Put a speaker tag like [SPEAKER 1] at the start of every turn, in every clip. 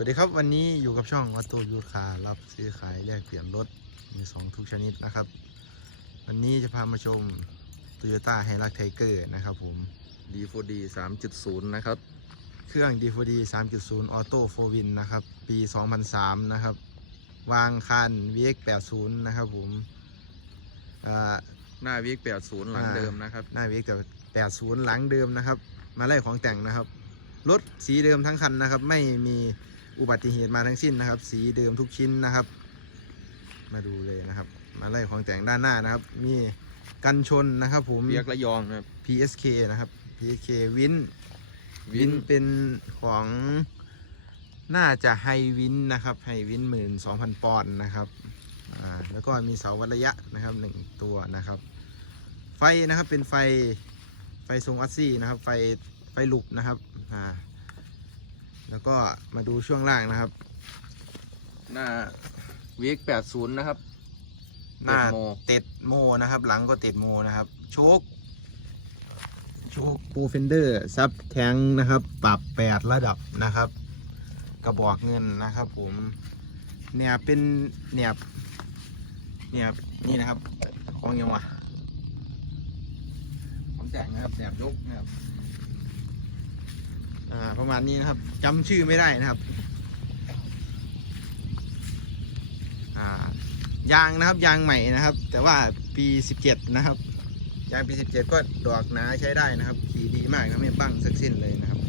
[SPEAKER 1] วัสดีครับวันนี้อยู่กับช่องวัตโตยูคารับซื้อขายแลกเปลี่ยนรถมีสองทุกชนิดนะครับ วันนี้จะพามาชม Toyota h i l u x Tiger นะครับผม
[SPEAKER 2] D4D 3.0 นะครับ
[SPEAKER 1] เครื่อง D4D 3.0 Auto 4 Win นะครับ ปี 2003 นะครับ วางคัน VX80 นะครับผมอ่า
[SPEAKER 2] หน้าวิก80 หลัง
[SPEAKER 1] อ่า
[SPEAKER 2] เดิมนะครับ
[SPEAKER 1] หน้า VX80 หลังเดิมนะครับ มาไล่ของแต่งนะครับรถสีเดิมทั้งคันนะครับ ไม่มี อุบัติเหตุมาทั้งสิ้นนะครับ สีเดิมทุกชิ้นนะครับ มาดูเลยนะครับ มาไล่ของแต่งด้านหน้านะครับ มีกันชนนะครับ ผม
[SPEAKER 2] เบียกระยองนะครับ
[SPEAKER 1] PSK นะครับ PSK วิน
[SPEAKER 2] วิ
[SPEAKER 1] วิน
[SPEAKER 2] น
[SPEAKER 1] เป็นของน่าจะไฮวินนะครับไฮวินหมื่นสองพันปอนด์นะครับอ่าแล้วก็มีเสาวัดระยะนะครับหนึ่งตัวนะครับ ไฟนะครับเป็นไฟไฟทรงอัสซี่นะครับ ไฟไฟลุกนะครับอ่า แล้วก็มาดูช่วงล่างนะครับ
[SPEAKER 2] หน้าวิก80นะครับ
[SPEAKER 1] หน้า
[SPEAKER 2] เต็ดโม
[SPEAKER 1] เต็ดโมนะครับ หลังก็เต็ดโมนะครับโชคโชคปูเฟนเดอร์ซับแทงนะครับ ปรับแปดระดับนะครับ กระบอกเงินนะครับผมเนี่ยเป็นเนี่ยเนี่ยนี่นะครับของยังวะของแต่งนะครับแหนบยกนะครับ อ่าประมาณนี้นะครับจำชื่อไม่ได้นะครับอ่ายางนะครับยางใหม่นะครับ แต่ว่าปี17นะครับยางปี17ก็ดอกหนาใช้ได้นะครับขี่ดีมากนะไม่บั้งสักสิ้นเลยนะครับ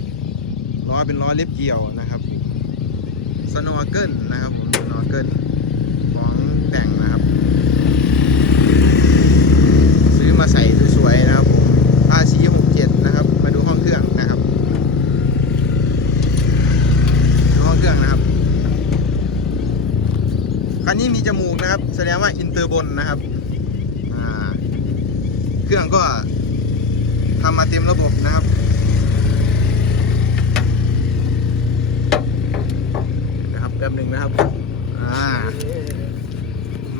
[SPEAKER 1] ล้อเป็นล้อเล็บเกี่ยวนะครับสโนว์เกิลนะครับผมสโนว์เกิลของแต่งนะครับ ซื้อมาใส่สวยๆนะครับผมภาษี67 นะครับ มาดูห้องเครื่องนะครับดูห้องเค รื่องนะครับ คันนี้มีจมูกนะครับ แสดงว่าอินเตอร์บนนะครับเครื่องก็ทำมาเต็มระบบนะครับนะครับแป๊บหนึ่งนะครับ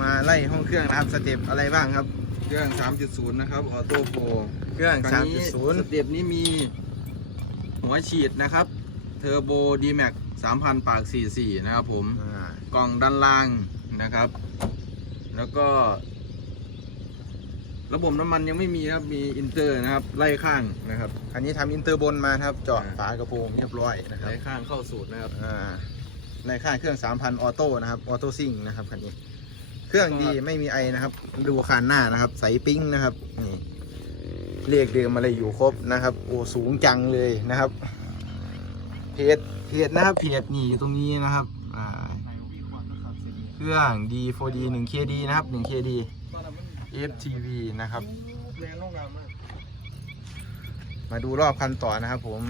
[SPEAKER 1] มาไล่ห้องเครื่องนะครับสเต็ปอะไรบ้างครับ
[SPEAKER 2] เครื่อง 3.0 นะครับออโต้โฟ
[SPEAKER 1] เครื่อง
[SPEAKER 2] คันนี้สเต็ปนี้มีหัวฉีดนะครับ เทอร์โบ D-Max 3,000 ปาก 44 นะครับผม
[SPEAKER 1] อ่า
[SPEAKER 2] กล่องด้านล่างนะครับ แล้วก็ ระบบน้ำมันยังไม่มีนะครับ มีอินเตอร์นะครับ ไล่ข้างนะครับ
[SPEAKER 1] คันนี้ทำอินเตอร์บนมานะครับเจาะ
[SPEAKER 2] อ่า
[SPEAKER 1] ฝากระโปรงเรียบร้อยนะครับ
[SPEAKER 2] ไล่ข้างเข้าสูตรนะครับ
[SPEAKER 1] อ่าในค่ายเครื่อง 3,000 ออโต้นะครับ ออโต้ซิ่งนะครับคันนี้ เครื่องดีไม่มีไอนะครับ ดูคานหน้านะครับ ใสปิ้งนะครับ นี่ เรียกเดิมอะไรอยู่ครบนะครับ โอ้สูงจังเลยนะครับ เพจเพจนะครับเพจนี่อยู่ตรงนี้นะครับอ่าเครื่อง D4D 1 KD นะครับ 1 KD FTV นะครับ มาดูรอบคันต่อนะครับผม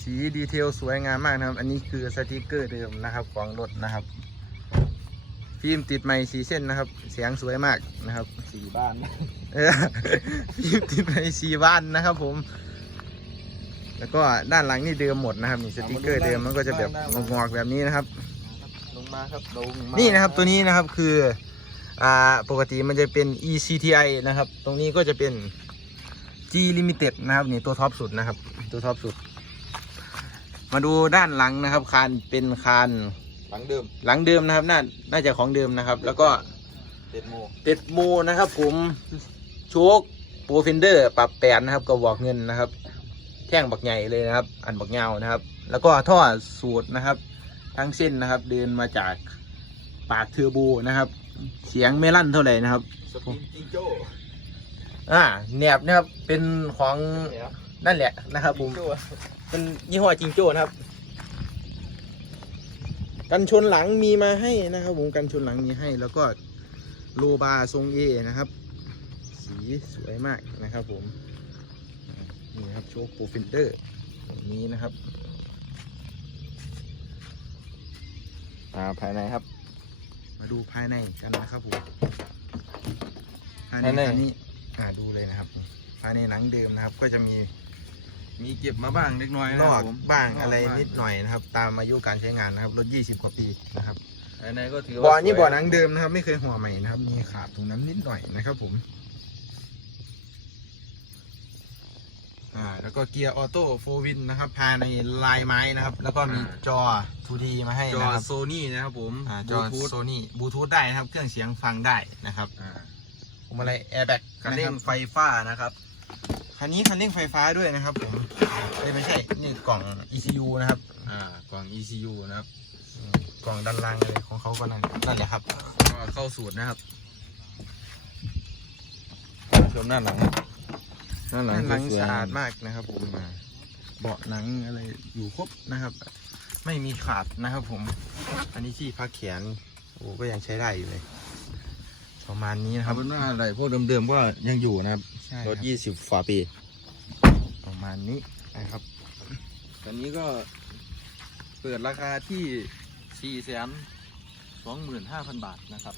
[SPEAKER 1] สีดีเทลสวยงามมากนะครับ อันนี้คือสติกเกอร์เดิมนะครับของรถนะครับ ฟิล์มติดใหม่สีเส้นนะครับ เสียงสวยมากนะครับ
[SPEAKER 2] สีบ้าน
[SPEAKER 1] เออฟิล์มติดใหม่สีบ้านนะครับผม แล้วก็ด้านหลังนี่เดิมหมดนะครับนี่สติกเกอร์เดิมมันก็จะแบบงอกๆแบบนี้นะครับ
[SPEAKER 2] ลงมาครับลงมา
[SPEAKER 1] นี่นะครับตัวนี้นะครับคืออ่าปกติมันจะเป็น ECTI นะครับ ตรงนี้ก็จะเป็น G Limited นะครับนี่ตัวท็อปสุดนะครับ ตัวท็อปสุด มาดูด้านหลังนะครับ คานเป็นคาน
[SPEAKER 2] หลังเดิม
[SPEAKER 1] หลังเดิมนะครับ น่าน่าจะของเดิมนะครับ แล้วก็
[SPEAKER 2] เต็ดโม
[SPEAKER 1] เต็ดโมนะครับ ผมโชคโปรเฟนเดอร์ปรับแปดนะครับกระบอกเงินนะครับ แท่งบักใหญ่เลยนะครับ อันบักยาวนะครับ แล้วก็ท่อสูตรนะครับ ทั้งเส้นนะครับ เดินมาจากปากเทอร์โบนะครับ เสียงไม่ลั่นเท่าไหร่นะครับ
[SPEAKER 2] สปริงจิงโจ้
[SPEAKER 1] อ่าแหนบนะครับเป็นของ
[SPEAKER 2] เนี่ย
[SPEAKER 1] นั่นแหละนะครับผม
[SPEAKER 2] จิงโจ้
[SPEAKER 1] เป็นยี่ห้อจิงโจ้นะครับ กันชนหลังมีมาให้นะครับผมกันชนหลังมีให้ แล้วก็โลบาทรงเอนะครับ สีสวยมากนะครับผม นี่นะครับโชว์โปรฟินเดอร์นี้นะครับ อ่าภายในครับ มาดูภายในกันนะครับผมภายใน
[SPEAKER 2] ภายใน
[SPEAKER 1] คันนี้อ่าดูเลยนะครับ ภายในหนังเดิมนะครับ ก็จะมี
[SPEAKER 2] มีเก็บมาบ้างเล็กน้อย
[SPEAKER 1] น
[SPEAKER 2] นะค
[SPEAKER 1] อ
[SPEAKER 2] รั
[SPEAKER 1] ก
[SPEAKER 2] บผม
[SPEAKER 1] บ้างอะไรนิดหน่อยนะครับ ตามอายุการใช้งานนะครับรถ 20 กว่าปีนะครับ
[SPEAKER 2] ภายในก็ถือว่า
[SPEAKER 1] บ่อนี่
[SPEAKER 2] สวย
[SPEAKER 1] บ่อหนังเดิมนะครับ ไม่เคยห่อใหม่นะครับ มีขาดตรงนั้นนิดหน่อยนะครับ ผม อ่าแล้วก็เกียร์ออโต้โฟวินนะครับภายในลายไม้นะครับ แล้วก็มี
[SPEAKER 2] อ่า
[SPEAKER 1] จอ 2D มาให้
[SPEAKER 2] จอ
[SPEAKER 1] นะครับ
[SPEAKER 2] โซนี่นะครับผม
[SPEAKER 1] อ่าจอ
[SPEAKER 2] Bluetooth
[SPEAKER 1] โซนี่บลูทูธได้นะครับ เครื่องเสียงฟังได้นะครับ
[SPEAKER 2] อ่า
[SPEAKER 1] ผมอะไรแอร์แบ็ก
[SPEAKER 2] คันเร่งไฟฟ้านะครับ
[SPEAKER 1] คันนี้คันเร่งไฟฟ้าด้วยนะครับผมเอ้ยไม่ใช่นี่กล่อง ECU นะครับ
[SPEAKER 2] อ่ากล่อง ECU นะครับ
[SPEAKER 1] อืมกล่องด้านล่างอะไรของเขาก็นั่นนั่นแหละครับ
[SPEAKER 2] ก็เข้าสูตรนะครับชมด้านหลัง ด้านหลัง
[SPEAKER 1] ด้านหลัง
[SPEAKER 2] วยๆ
[SPEAKER 1] สะอาดมากนะครับผมเบาะหนังอะไรอยู่ครบนะครับ ไม่มีขาดนะครับผม อันนี้ที่พักแขนโอ้ก็ยังใช้ได้อยู่เลย ประมาณนี้นะค
[SPEAKER 2] เอา
[SPEAKER 1] รับ
[SPEAKER 2] เป็นว่าอะไรพวกเดิมๆก็ยังอยู่นะครับ
[SPEAKER 1] ใช่
[SPEAKER 2] ร
[SPEAKER 1] ครั
[SPEAKER 2] ถ
[SPEAKER 1] บ
[SPEAKER 2] ยี่สิบฝาปี
[SPEAKER 1] ประมาณนี้นะครับ
[SPEAKER 2] คันนี้ก็เปิดราคาที่สี่แสนสองหมื่นห้าพันบาทนะครับ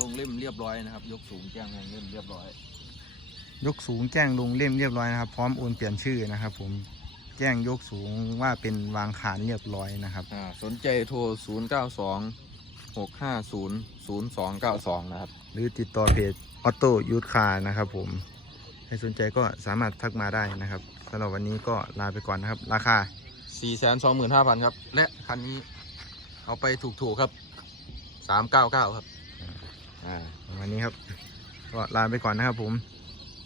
[SPEAKER 2] ลงเล่มเรียบร้อยนะครับ ยกสูงแจ้งลงเล่มเรียบร้อย
[SPEAKER 1] ยกสูงแจ้งลงเล่มเรียบร้อยนะครับ พร้อมโอนเปลี่ยนชื่อนะครับ ผมแจ้งยกสูงว่าเป็นวางขานเรียบร้อยนะครับ
[SPEAKER 2] อ่าสนใจโทร 0 9 2 6 5 0 0 2 9 2 นะครับ
[SPEAKER 1] หรือติดต่อเพจออโต้ยูทคาร์นะครับผมใครสนใจก็สามารถทักมาได้นะครับสำหรับวันนี้ก็ลาไปก่อนนะครับ ราคา
[SPEAKER 2] 4 2 5 0 0 0 ครับ และคันนี้เอาไปถูกๆครับ 399 ครับ อ่า
[SPEAKER 1] วันนี้ครับ ก็ลาไปก่อนนะครับผม